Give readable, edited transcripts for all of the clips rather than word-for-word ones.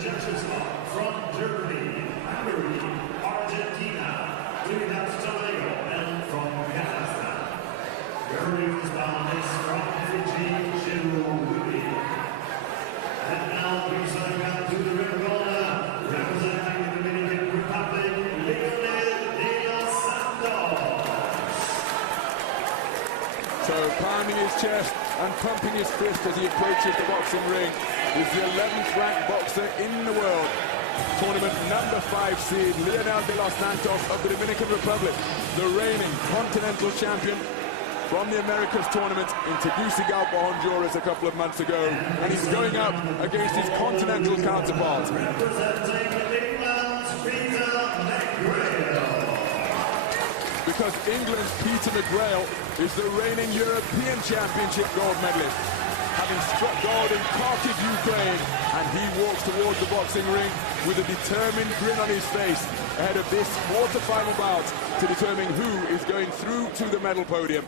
judges are from Germany, Hamburg, Argentina, Dominican, and from Canada. Referees bound from Fiji, and now he's signing out to the red corner, representing the Dominican Republic, Leonel de los Santos. So pounding his chest and pumping his fist as he approaches the boxing ring is the 11th ranked boxer in the world. Tournament number 5 seed, Leonel de los Santos of the Dominican Republic, the reigning continental champion from the Americas tournament in Tegucigalpa, Honduras a couple of months ago, and he's going up against his continental counterpart. Because England's Peter McGRAIL is the reigning European Championship gold medalist, having struck gold in Kharkiv, Ukraine, and he walks towards the boxing ring with a determined grin on his face ahead of this quarter-final bout to determine who is going through to the medal podium.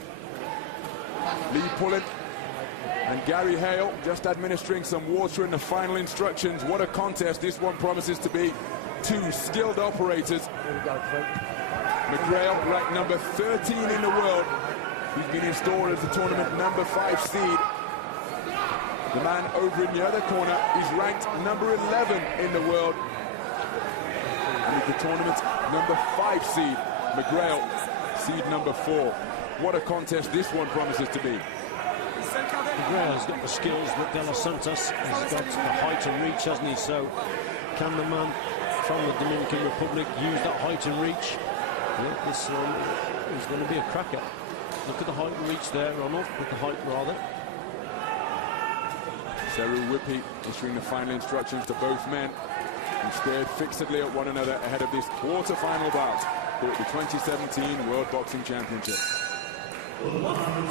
Lee Pullen and Gary Hale just administering some water in the final instructions. What a contest this one promises to be. Two skilled operators. McGRAIL, ranked number 13 in the world. He's been installed as the tournament number 5 seed. The man over in the other corner is ranked number 11 in the world. And he's the tournament number 5 seed. McGRAIL, seed number 4. What a contest this one promises to be. McGRAIL's got the skills that De Los Santos has got, the height and reach, hasn't he? So can the man from the Dominican Republic use that height and reach? Yeah, this is going to be a cracker. Look at the height and reach there, Ronald, with the height rather. Seru Whippy issuing the final instructions to both men, who stared fixedly at one another ahead of this quarter-final bout for the 2017 World Boxing Championship.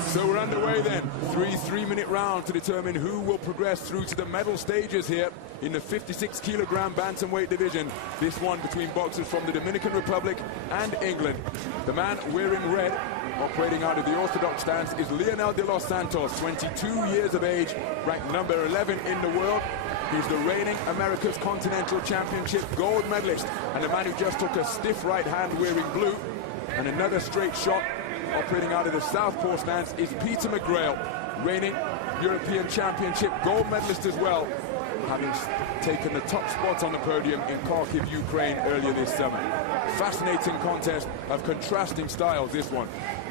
So we're underway then. 3 3-minute rounds to determine who will progress through to the medal stages here in the 56-kilogram bantamweight division. This one between boxers from the Dominican Republic and England. The man wearing red, operating out of the orthodox stance, is Leonel de los Santos, 22 years of age, ranked number 11 in the world. He's the reigning America's Continental Championship gold medalist, and the man who just took a stiff right hand wearing blue, and another straight shot operating out of the southpaw stance is Peter McGRAIL, reigning European Championship gold medalist as well, having taken the top spot on the podium in Kharkiv, Ukraine earlier this summer. Fascinating contest of contrasting styles, this one.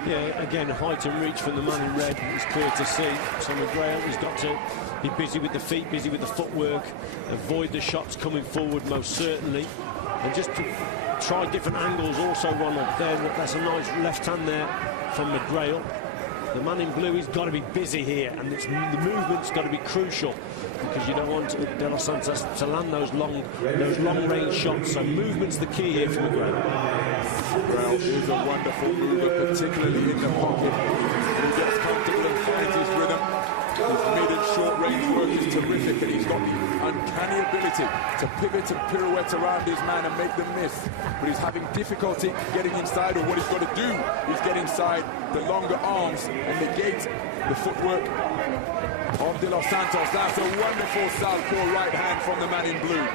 Yeah, again, height and reach from the man in red is clear to see. So McGRAIL has got to be busy with the feet, busy with the footwork, avoid the shots coming forward most certainly, and just to try different angles also, Ronald. There, that's a nice left hand there from McGRAIL. The man in blue has got to be busy here, and the movement's got to be crucial, because you don't want De Los Santos to land those long-range shots. So movement's the key here for McGRAIL. McGRAIL is a wonderful mover, particularly in the pocket. He gets comfortable and finds his rhythm. His mid and short range work is terrific, and he's got the uncanny ability to pivot and pirouette around his man and make them miss. But he's having difficulty getting inside, or what he's got to do is get inside the longer arms and negate the footwork of De Los Santos. That's a wonderful southpaw right hand from the man in blue.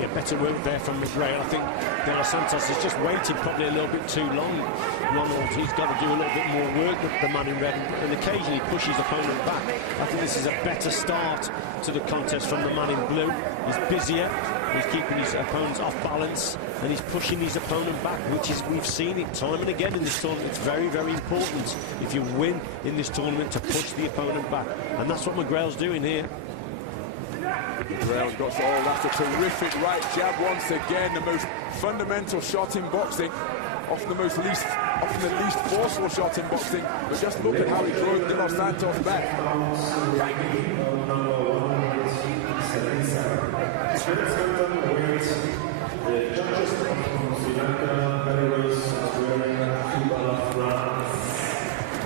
Yeah, better work there from McGRAIL. I think De Los Santos has just waited probably a little bit too long. Ronald, he's got to do a little bit more work with the man in red, and occasionally push his opponent back. I think this is a better start to the contest from the man in blue. He's busier, he's keeping his opponents off balance, and he's pushing his opponent back, which is, we've seen it time and again in this tournament. It's very, very important, if you win in this tournament, to push the opponent back, and that's what McGRAIL's doing here. McGRAIL's got, oh, that's a terrific right jab once again, the most fundamental shot in boxing, often the least forceful shot in boxing, but just look at how he drove De Los Santos back.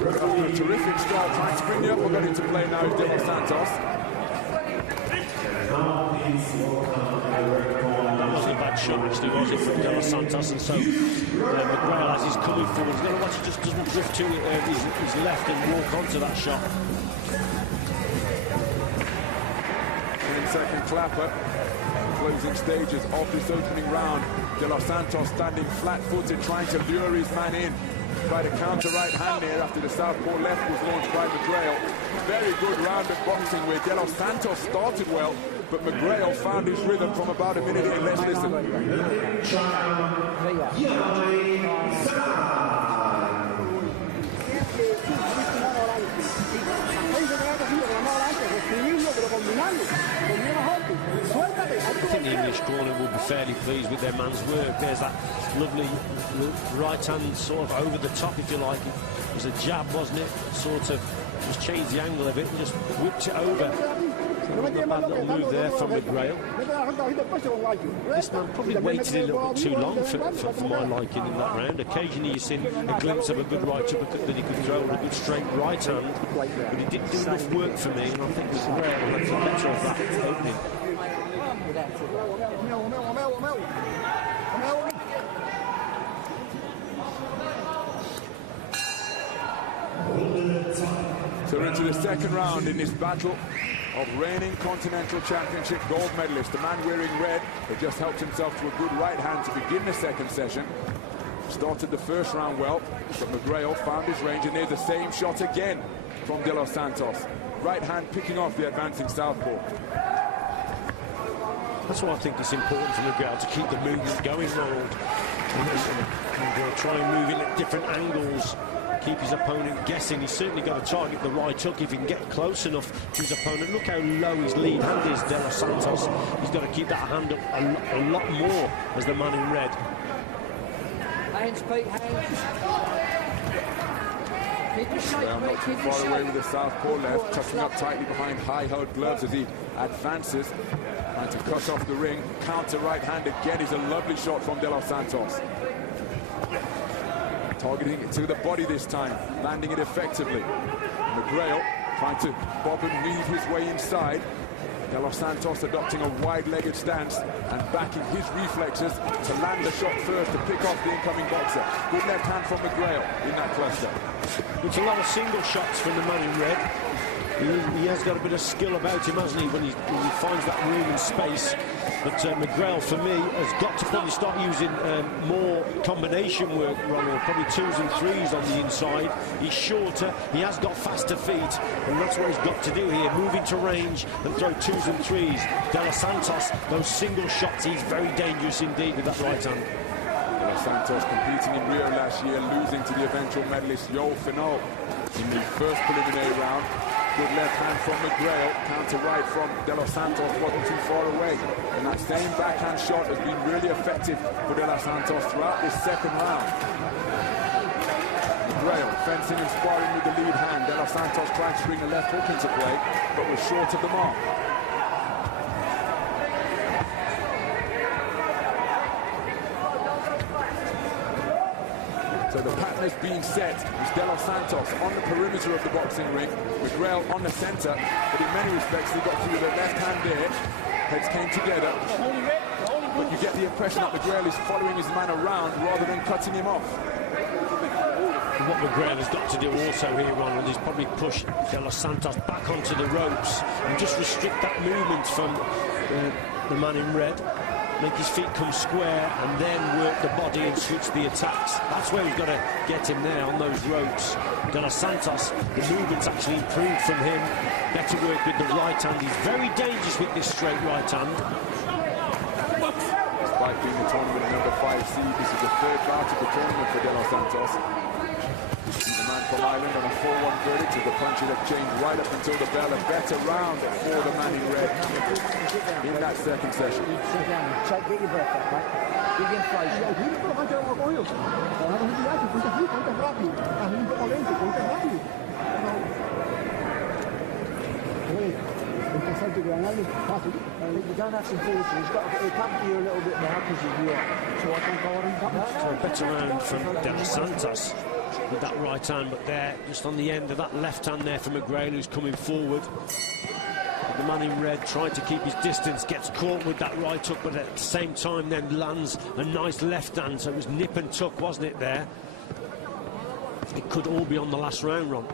After a terrific start, springing up, we're going to play now is De Los Santos. That wasn't a bad shot, actually, was it, from De Los Santos? And so McGRAIL, as he's coming forward, he's going to watch he just doesn't drift to his left and walk onto that shot. 10 seconds clapper. Closing stages of this opening round. De Los Santos standing flat-footed, trying to lure his man in. Try to counter right hand here after the southpaw left was launched by McGRAIL. Very good round of boxing where De Los Santos started well, but McGRAIL found his rhythm from about a minute in. Let's listen. I think the English corner will be fairly pleased with their man's work. There's that lovely right hand sort of over the top, if you like. It was a jab, wasn't it? Sort of just changed the angle of it and just whipped it over. So a bad little move there from McGRAIL. This man probably waited a little bit too long for my liking in that round. Occasionally you've seen a glimpse of a good right uppercut that he could throw with a good straight right hand, but he didn't do enough work for me, and I think McGRAIL had the better of that opening. So we're into the second round in this battle of reigning Continental Championship gold medalist. The man wearing red had just helped himself to a good right hand to begin the second session. Started the first round well, but McGRAIL found his range, and there's the same shot again from De Los Santos. Right hand picking off the advancing southpaw. That's why I think it's important for McGRAIL to keep the movement going, Ronald. And try and move in at different angles, keep his opponent guessing. He's certainly got to target the right hook if he can get close enough to his opponent. Look how low his lead hand is, De Los Santos. He's got to keep that hand up a lot more as the man in red. Hands, Pete, hands. Well, not too far away with the southpaw left, tucking up tightly behind high-held gloves as he advances, trying to cut off the ring. Counter right hand again is a lovely shot from De Los Santos. Targeting it to the body this time, landing it effectively. McGRAIL trying to bob and weave his way inside. De Los Santos adopting a wide-legged stance and backing his reflexes to land the shot first to pick off the incoming boxer. Good left hand from McGRAIL in that cluster. It's a lot of single shots from the man in red. He has got a bit of skill about him, hasn't he, when he finds that room and space. But McGRAIL, for me, has got to probably start using more combination work, Ronald. Probably 2s and 3s on the inside. He's shorter, he has got faster feet, and that's what he's got to do here. Move into range and throw 2s and 3s. De Los Santos, those single shots, he's very dangerous indeed with that right hand. De Los Santos competing in Rio last year, losing to the eventual medalist Joel Finau in the first preliminary round. Good left hand from McGRAIL, counter right from De Los Santos, wasn't too far away. And that same backhand shot has been really effective for De Los Santos throughout this second round. McGRAIL fencing and sparring with the lead hand. De Los Santos trying to bring a left hook into play, but was short of the mark. So the pattern is being set. It's De Los Santos on the perimeter of the boxing ring, McGRAIL on the center, but in many respects he got through the left hand there. Heads came together, but you get the impression that McGRAIL is following his man around rather than cutting him off. What McGRAIL has got to do also here, Ronald, is probably push De Los Santos back onto the ropes and just restrict that movement from the man in red. Make his feet come square and then work the body and switch the attacks. That's where we've got to get him there on those ropes. De Los Santos, the movement's actually improved from him. Better work with the right hand. He's very dangerous with this straight right hand. Despite being the tournament number 5 seed, this is the third bout of the tournament for De Los Santos. The man from Ireland on a 4-1 verdict as the punches have changed right up until the bell. A better round for the man in red in that second session. Get your breath back, right? Big inflation. You don't have to force it. He's come to you a little bit now because of you. So I think I want So a better round from De Los Santos with that right hand, but there, just on the end of that left hand there for McGRAIL, who's coming forward. The man in red trying to keep his distance, gets caught with that right hook, but at the same time then lands a nice left hand. So it was nip and tuck, wasn't it, there? It could all be on the last round, Ron.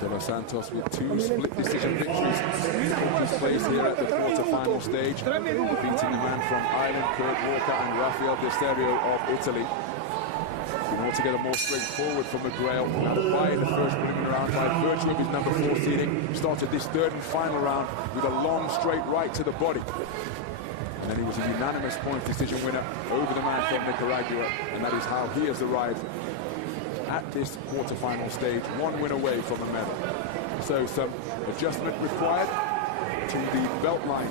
De Los Santos with 2 split decision victories in his place here at the quarterfinal stage, beating the man from Ireland, Kurt Walker, and Rafael De Serio of Italy. Been altogether more straightforward for McGRAIL. Had a bye in the first preliminary round by virtue of his number 4 seeding. Started this third and final round with a long straight right to the body. And then he was a unanimous point decision winner over the man from Nicaragua, and that is how he has arrived at this quarterfinal stage, 1 win away from a medal. So some adjustment required to the belt line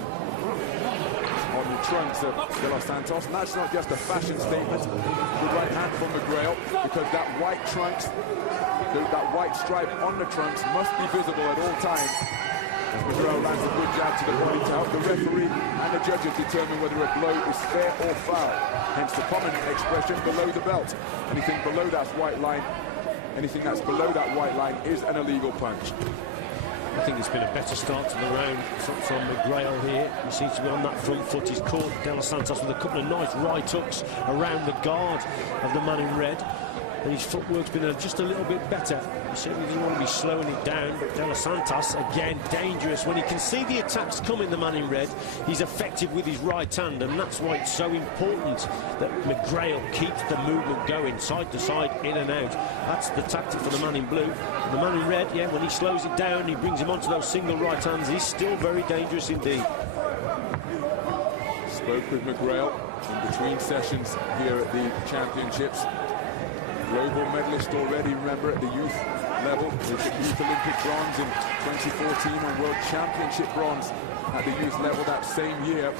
on the trunks of De Los Santos. And that's not just a fashion statement. Good right hand from McGRAIL, because that white trunks, that white stripe on the trunks must be visible at all times. As McGRAIL lands a good jab to the body to help the referee and the judges determine whether a blow is fair or foul. Hence the common expression, below the belt. Anything below that white line, anything that's below that white line is an illegal punch. I think it's been a better start to the round from McGRAIL here. He seems to be on that front foot. He's caught De Los Santos with a couple of nice right hooks around the guard of the man in red. And his footwork's been just a little bit better. He certainly doesn't want to be slowing it down, but De Los Santos, again, dangerous. When he can see the attacks coming, the man in red, he's effective with his right hand, and that's why it's so important that McGRAIL keeps the movement going, side to side, in and out. That's the tactic for the man in blue. The man in red, yeah, when he slows it down, he brings him onto those single right hands, he's still very dangerous indeed. Spoke with McGRAIL in between sessions here at the championships. Global medalist already, remember, at the youth level, with Youth Olympic bronze in 2014 and World Championship bronze at the youth level that same year.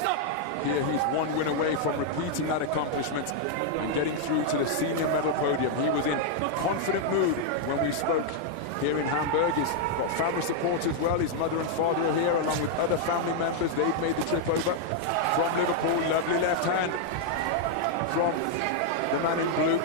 Here he's 1 win away from repeating that accomplishment and getting through to the senior medal podium. He was in confident mood when we spoke here in Hamburg. He's got family support as well. His mother and father are here along with other family members. They've made the trip over from Liverpool. Lovely left hand from the man in blue.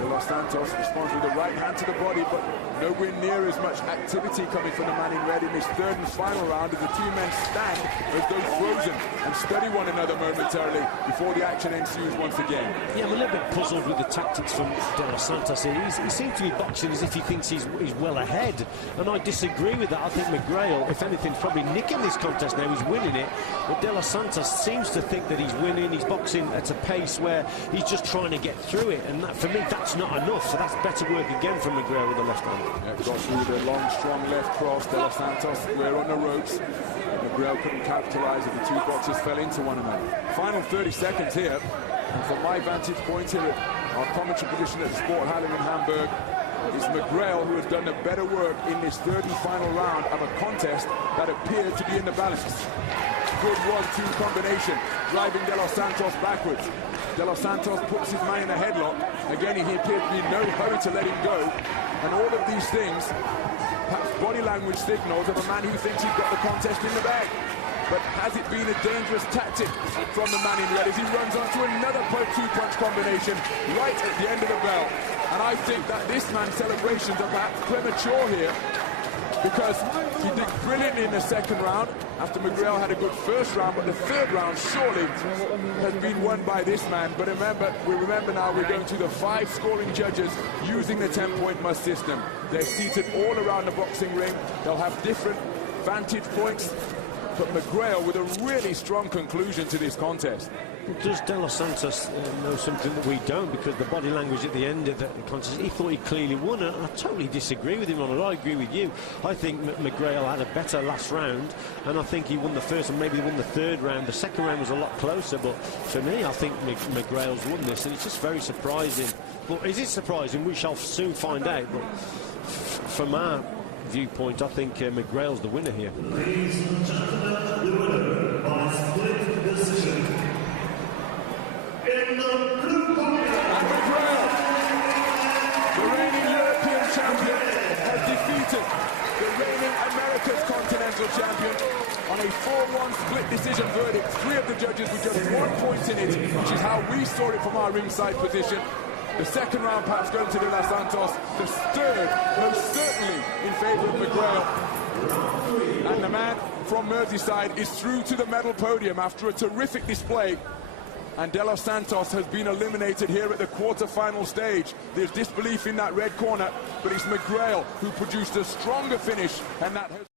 De Los Santos responds with a right hand to the body, but nowhere near as much activity coming from the man in red in this third and final round, as the 2 men stand as though frozen and study one another momentarily before the action ensues once again. Yeah, I'm a little bit puzzled with the tactics from De Los Santos here. He seems to be boxing as if he thinks he's well ahead, and I disagree with that. I think McGRAIL, if anything, is probably nicking this contest now. He's winning it, but De Los Santos seems to think that he's winning. He's boxing at a pace where he's just trying to get through it, and that, for me, that's not enough. So that's better work again from McGRAIL with the left hand. Yeah, got through the long, strong left cross. De Los Santos square on the ropes. McGRAIL couldn't capitalise if the 2 boxers fell into one another. Final 30 seconds here. And from my vantage point here at our commentary position at the Sport Halle in Hamburg, it's McGRAIL who has done the better work in this third and final round of a contest that appeared to be in the balance. Good 1-2 combination, driving De Los Santos backwards. De Los Santos puts his man in a headlock. Again, he appeared to be in no hurry to let him go. And all of these things, perhaps body language signals of a man who thinks he's got the contest in the bag. But has it been a dangerous tactic from the man in red as he runs onto another 2-punch combination right at the end of the bell? And I think that this man's celebrations are perhaps premature here, because he did brilliantly in the second round after McGRAIL had a good first round, but the third round surely has been won by this man. But remember now we're going to the 5 scoring judges using the 10-point must system. They're seated all around the boxing ring. They'll have different vantage points, but McGRAIL with a really strong conclusion to this contest. Does De Los Santos know something that we don't? Because the body language at the end of the contest, he thought he clearly won, and I totally disagree with him on it. I agree with you. I think McGRAIL had a better last round, and I think he won the first and maybe won the third round. The second round was a lot closer, but for me, I think McGrail's won this, and it's just very surprising. But is it surprising? We shall soon find out. But from our viewpoint, I think McGrail's the winner here. Ladies and gentlemen, the winner by split decision. In the blue corner, McGRAIL, the reigning European champion, has defeated the reigning America's Continental champion on a 4-1 split decision verdict. 3 of the judges with just 1 point in it, which is how we saw it from our ringside position. The second round perhaps going to De Los Santos. The third, most certainly in favour of McGRAIL. And the man from Merseyside is through to the medal podium after a terrific display and De Los Santos has been eliminated here at the quarter-final stage. There's disbelief in that red corner, but it's McGRAIL who produced a stronger finish, and that has...